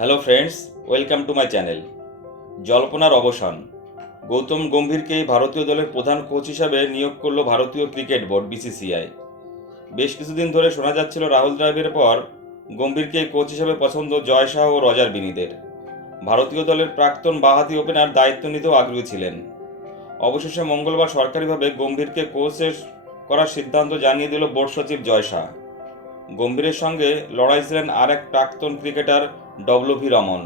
Hello friends welcome to my channel জল্পনার অবসান। গৌতম গম্ভীরকেই ভারতীয় দলের প্রধান কোচ হিসাবে নিয়োগ করল ভারতীয় ক্রিকেট বোর্ড বিসিসিআই বেশ কিছুদিন ধরে শোনা যাচ্ছিল রাহুল দ্রাবিড়ের পর গম্ভীরকে কোচ হিসাবে পছন্দ জয় শাহ ও রজার বিনিদের ভারতীয় দলের প্রাক্তন বাহাতি ওপেনার দায়িত্ব নিতেও আগ্রহী ছিলেন। অবশেষে মঙ্গলবার সরকারিভাবে গম্ভীরকে কোচের করার সিদ্ধান্ত জানিয়ে দিল বোর্ড সচিব জয় শাহ। গম্ভীরের সঙ্গে লড়াই ছিলেন আর এক প্রাক্তন ক্রিকেটার ডব্লু ভি রমন।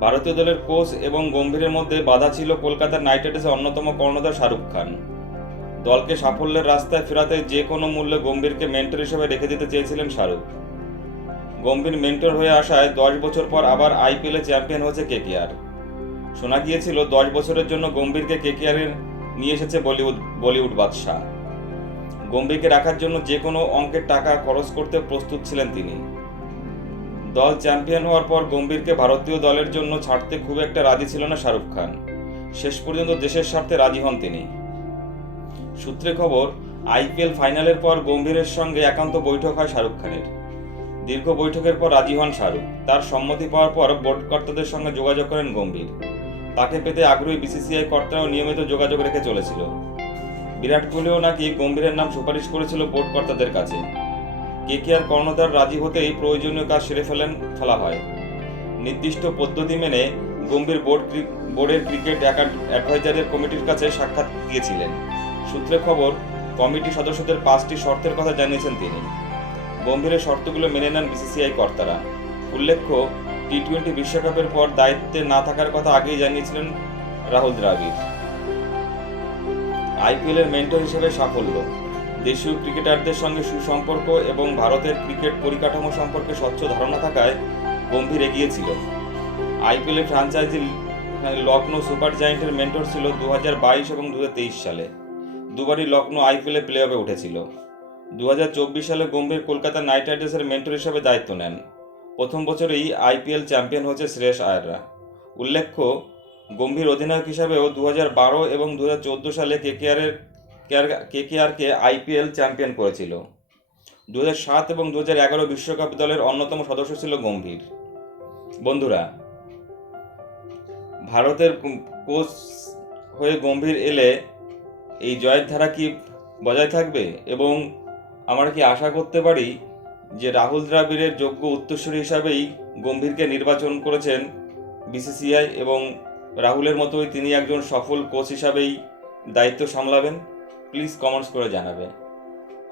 ভারতীয় দলের কোচ এবং গম্ভীরের মধ্যে বাধা ছিল কলকাতার নাইট রাইডার্সের অন্যতম কর্ণধার শাহরুখ খান। দলকে সাফল্যের রাস্তায় ফেরাতে যে কোনো মূল্যে গম্ভীরকে মেন্টর হিসেবে রেখে দিতে চেয়েছিলেন শাহরুখ। গম্ভীর মেন্টর হয়ে আসায় দশ বছর পর আবার আইপিএলে চ্যাম্পিয়ন হয়েছে কেকেআর। শোনা গিয়েছিল, দশ বছরের জন্য গম্ভীরকে কেকেআরের নিয়ে এসেছে বলিউড বলিউড বাদশাহ। গম্ভীরকে রাখার জন্য যে কোনো অঙ্কের টাকা খরচ করতে প্রস্তুত ছিলেন তিনি। দল চ্যাম্পিয়ন হওয়ার পর গম্ভীরকে ভারতীয় দলের জন্য ছাড়তে খুব একটা রাজি ছিল না শাহরুখ খান। শেষ পর্যন্ত দেশের স্বার্থে রাজি হন তিনি। সূত্রে খবর, আইপিএল ফাইনালের পর গম্ভীরের সঙ্গে একান্ত বৈঠক হয় শাহরুখ খানের। দীর্ঘ বৈঠকের পর রাজি হন শাহরুখ। তার সম্মতি পাওয়ার পর বোর্ড কর্তাদের সঙ্গে যোগাযোগ করেন গম্ভীর। তাকে পেতে আগ্রহী বিসিসিআই কর্তারাও নিয়মিত যোগাযোগ রেখে চলেছিল। বিরাট কোহলিও নাকি গম্ভীরের নাম সুপারিশ করেছিল বোর্ড কর্তাদের কাছে। কেকেআর কর্ণধার রাজি হতেই প্রয়োজনীয় কাজ সেরে ফেলেন ফেলা হয়। নির্দিষ্ট পদ্ধতি মেনে গম্ভীর বোর্ড বোর্ডের ক্রিকেট অ্যাডভাইজারের কমিটির কাছে সাক্ষাৎ দিয়েছিলেন সূত্রে খবর, কমিটি সদস্যদের পাঁচটি শর্তের কথা জানিয়েছেন তিনি। গম্ভীরের শর্তগুলো মেনে নেন বিসিসিআই কর্তারা। উল্লেখ্য টি টোয়েন্টি বিশ্বকাপের পর দায়িত্বে না থাকার কথা আগেই জানিয়েছিলেন রাহুল দ্রাবিড়। আইপিএলের মেন্টর হিসেবে সাফল্য। দেশীয় ক্রিকেটারদের সঙ্গে সুসম্পর্ক এবং ভারতের ক্রিকেট পরিকাঠামো সম্পর্কে স্বচ্ছ ধারণা থাকায় গম্ভীর এগিয়েছিল আইপিএল ফ্রাঞ্চাইজি লখনৌ সুপার জায়েন্টের মেন্টর ছিল দু বাইশ এবং দু হাজার তেইশ সালে। দুবারই লখনৌ আইপিএলে প্লে অফে উঠেছিল। দু হাজার চব্বিশ সালে গম্ভীর কলকাতা নাইট রাইডার্সের মেন্টর হিসেবে দায়িত্ব নেন। প্রথম বছরেই আইপিএল চ্যাম্পিয়ন হয়েছে শ্রেয়স আয়াররা। উল্লেখ্য, গম্ভীর অধিনায়ক হিসাবেও দু হাজার বারো এবং দু হাজার চোদ্দ সালে কেকেআরের কেকেআরকে আইপিএল চ্যাম্পিয়ন করেছিল। দু সাত এবং দু এগারো বিশ্বকাপ দলের অন্যতম সদস্য ছিল গম্ভীর। বন্ধুরা, ভারতের কোচ হয়ে গম্ভীর এলে এই জয়ের ধারা কি বজায় থাকবে? এবং আমরা কি আশা করতে পারি যে রাহুল দ্রাবিড়ের যোগ্য উত্তরসূরি হিসাবেই গম্ভীরকে নির্বাচন করেছেন বিসিসিআই এবং রাহুলের মতোই তিনি একজন সফল কোচ হিসাবেই দায়িত্ব সামলাবেন? প্লিজ কমেন্টস করে জানাবে।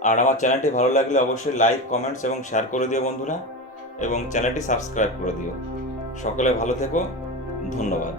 আর আমার চ্যানেলটি ভালো লাগলে অবশ্যই লাইক কমেন্টস এবং শেয়ার করে দিও বন্ধুরা, এবং চ্যানেলটি সাবস্ক্রাইব করে দিও। সকলে ভালো থেকো, ধন্যবাদ।